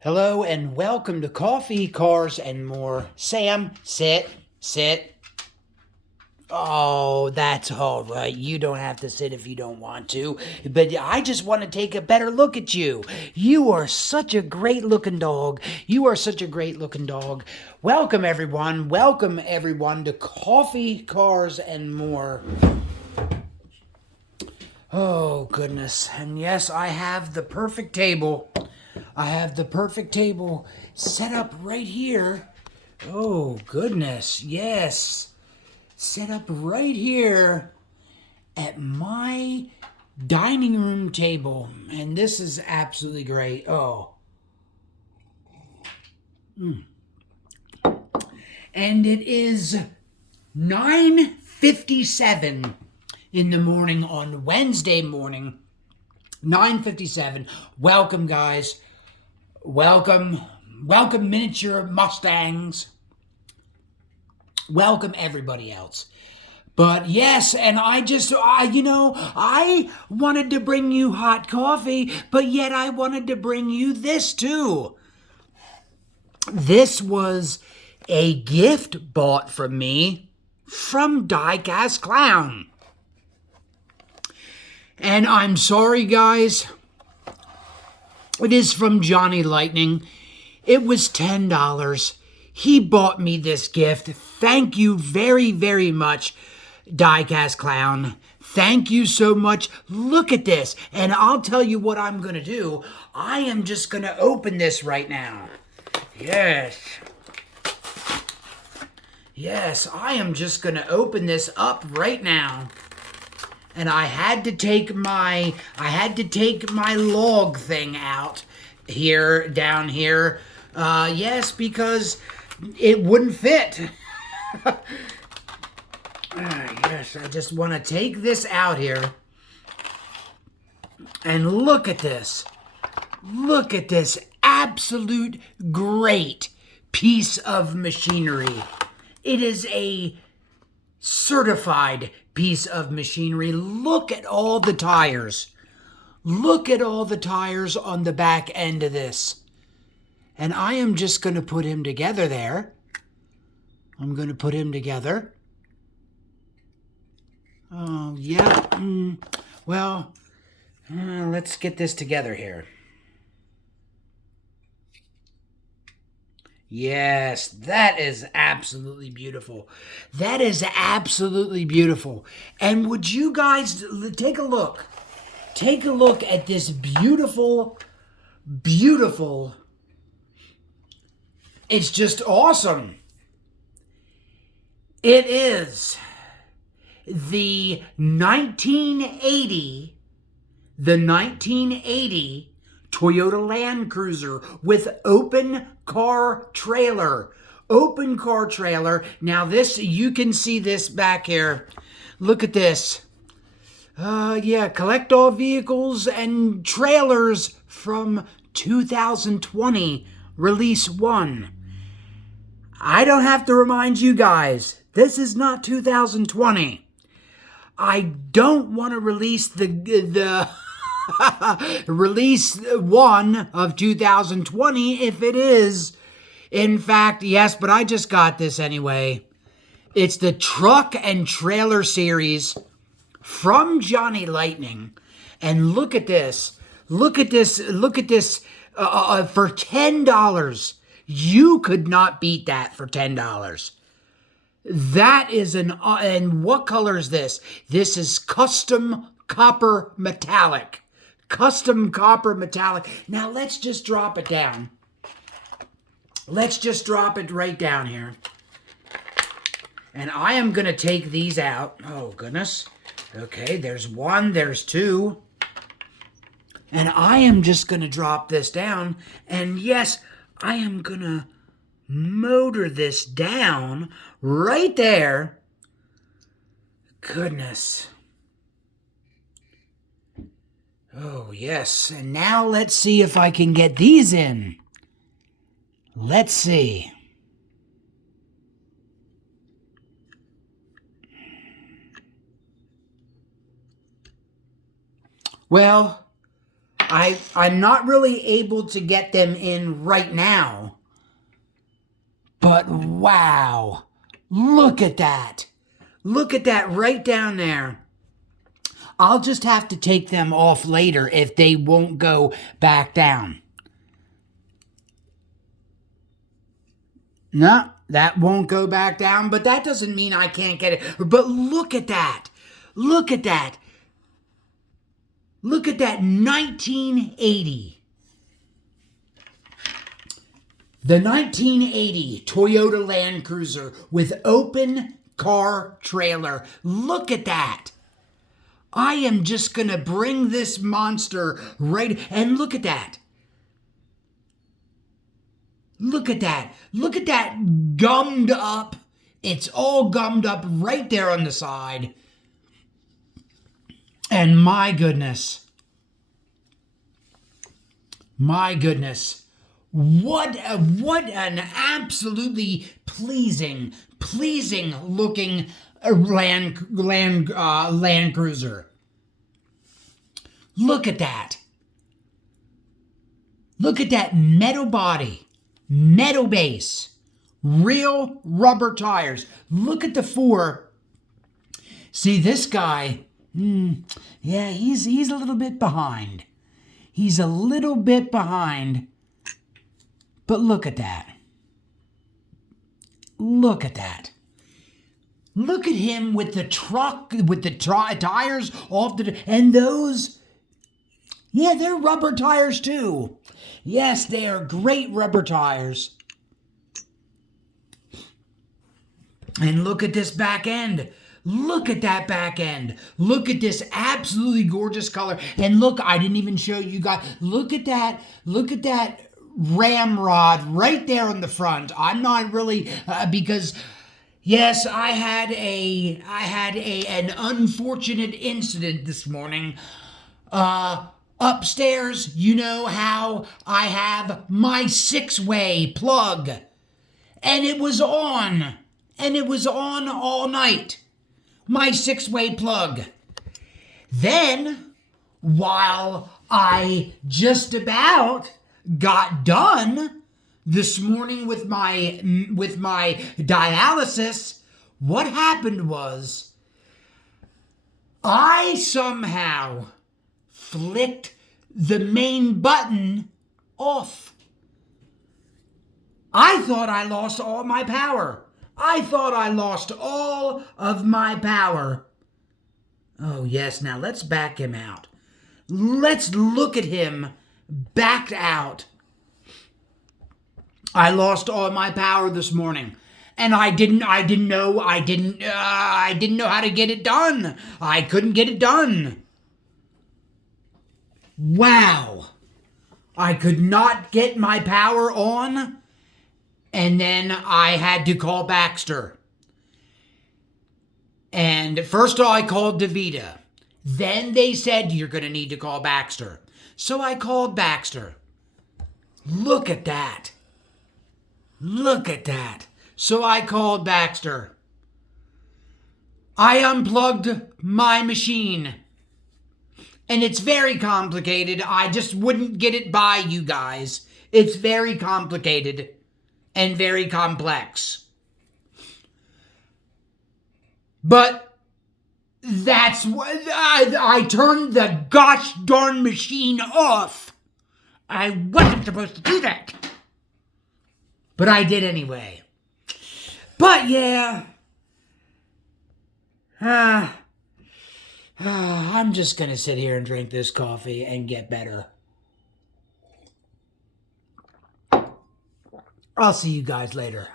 Hello and welcome to Coffee, Cars, and More. Sam, sit, sit. Oh, that's all right. You don't have to sit if you don't want to. But I just want to take a better look at you. You are such a great looking dog. You are such a great looking dog. Welcome, everyone. Welcome, everyone, to Coffee, Cars, and More. Oh, goodness. And yes, I have the perfect table. I have the perfect table set up right here. Oh, goodness. Yes. Set up right here at my dining room table. And this is absolutely great. Oh. And it is 9:57 in the morning on Wednesday morning. 9:57. Welcome, guys. Welcome. Welcome, miniature Mustangs. Welcome, everybody else. But yes, and I wanted to bring you hot coffee, but yet I wanted to bring you this too. This was a gift bought from me from Diecast Clown. And I'm sorry, guys. It is from Johnny Lightning. It was $10. He bought me this gift. Thank you very, very much, Diecast Clown. Thank you so much. Look at this. And I'll tell you what I'm going to do. I am just going to open this right now. Yes. Yes, I am just going to open this up right now. And I had to take my log thing out here, down here. Yes, because it wouldn't fit. Yes, I just want to take this out here. And look at this. Look at this absolute great piece of machinery. It is a certified piece of machinery. Look at all the tires. Look at all the tires on the back end of this. And I am just going to put him together there. I'm going to put him together. Oh, yeah. Well, let's get this together here. Yes, that is absolutely beautiful. That is absolutely beautiful. And would you guys take a look? Take a look at this beautiful, beautiful. It's just awesome. It is the 1980 Toyota Land Cruiser with open car trailer. Open car trailer. Now this, you can see this back here. Look at this. Yeah, collect all vehicles and trailers from 2020, release 1. I don't have to remind you guys, this is not 2020. I don't want to release the release 1 of 2020 if it is. In fact, yes, but I just got this anyway. It's the Truck and Trailer Series from Johnny Lightning. And look at this. Look at this. Look at this. For $10. You could not beat that for $10. That is and what color is this? This is custom copper metallic. Custom copper metallic. Now let's just drop it down. Let's just drop it right down here. And I am going to take these out. Oh, goodness. Okay, there's 1, there's 2. And I am just going to drop this down. And yes, I am going to motor this down right there. Goodness. Oh, yes. And now let's see if I can get these in. Let's see. Well, I'm not really able to get them in right now. But wow, look at that. Look at that right down there. I'll just have to take them off later if they won't go back down. No, that won't go back down, but that doesn't mean I can't get it. But look at that. Look at that. Look at that 1980. The 1980 Toyota Land Cruiser with open car trailer. Look at that. I am just going to bring this monster right, and look at that. Look at that. Look at that gummed up. It's all gummed up right there on the side. And my goodness. My goodness. What an absolutely pleasing looking Land Cruiser. Look at that. Look at that metal body, metal base, real rubber tires. Look at the four. See, this guy, yeah, he's a little bit behind. He's a little bit behind. But look at that. Look at that. Look at him with the truck, with the tires off the, and those, yeah, they're rubber tires too. Yes, they are great rubber tires. And look at this back end. Look at that back end. Look at this absolutely gorgeous color. And look, I didn't even show you guys. Look at that. Look at that ramrod right there on the front. I'm not really, because yes, I had an unfortunate incident this morning. Upstairs, you know how I have my 6-way plug. And it was on. And it was on all night. My 6-way plug. Then, while I just about got done this morning with my dialysis, what happened was I somehow flicked the main button off. I thought I lost all my power. I thought I lost all of my power. Oh yes, now let's back him out. Let's look at him backed out. I lost all my power this morning, and I didn't know how to get it done. I couldn't get it done. Wow. I could not get my power on, and then I had to call Baxter. And first I called DeVita. Then they said, you're going to need to call Baxter. So I called Baxter. Look at that. Look at that. So I called Baxter. I unplugged my machine. And it's very complicated. I just wouldn't get it by you guys. It's very complicated and very complex. But that's what I turned the gosh darn machine off. I wasn't supposed to do that. But I did anyway. But yeah. I'm just going to sit here and drink this coffee and get better. I'll see you guys later.